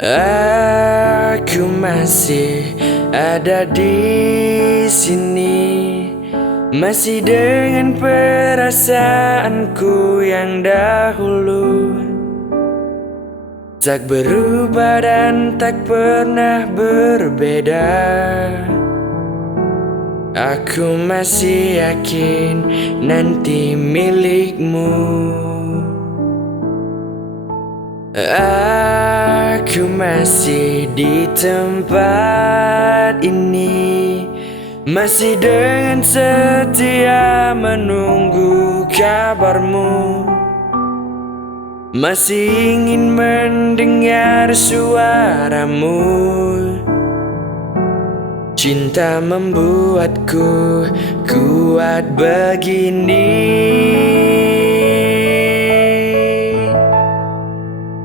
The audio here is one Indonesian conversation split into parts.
Aku masih ada di sini, masih dengan perasaanku yang dahulu, tak berubah dan tak pernah berbeda. Aku masih yakin nanti milikmu. Aku masih di tempat ini, masih dengan setia menunggu kabarmu, masih ingin mendengar suaramu. Cinta membuatku kuat begini.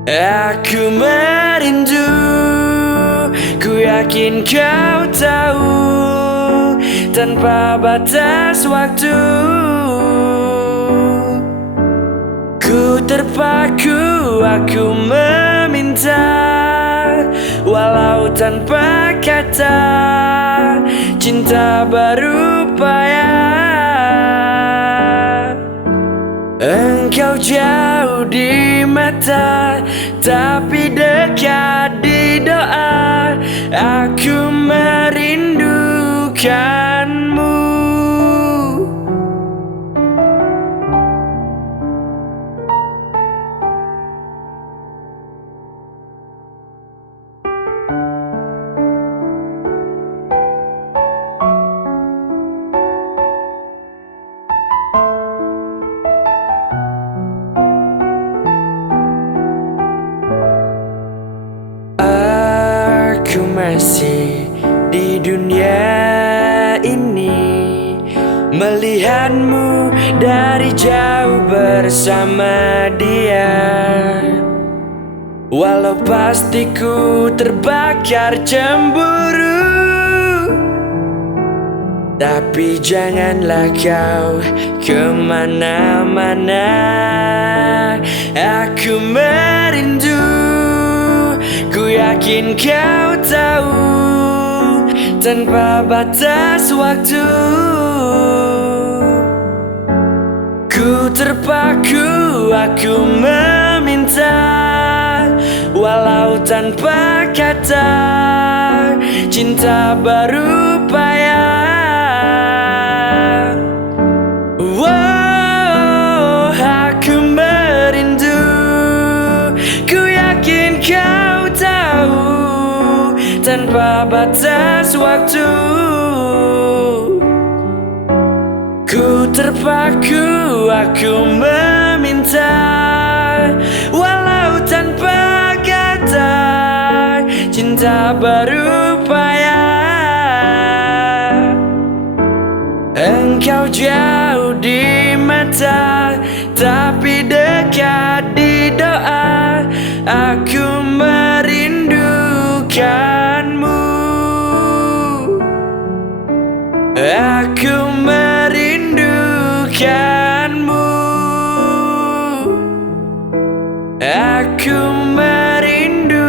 Aku merindu, ku yakin kau tahu, tanpa batas waktu. Ku terpaku, aku meminta, walau tanpa kata, cinta berupaya. Engkau jauh di mata, tapi dekat di doa. Aku merindukanmu. Aku masih di dunia ini, melihatmu dari jauh bersama dia. Walau pasti ku terbakar cemburu, tapi janganlah kau kemana-mana. Aku merindu, ku yakin kau tahu, tanpa batas waktu. Ku terpaku, aku meminta, walau tanpa kata, cinta berupaya. Wow, aku merindu, ku yakin kau tahu, tanpa batas waktu. Ku terpaku, aku meminta, walau tanpa kata, cinta berupaya. Engkau jauh di mata, tapi dekat di doa. Aku merindukanmu. Aku merindukanmu. Aku merindukanmu.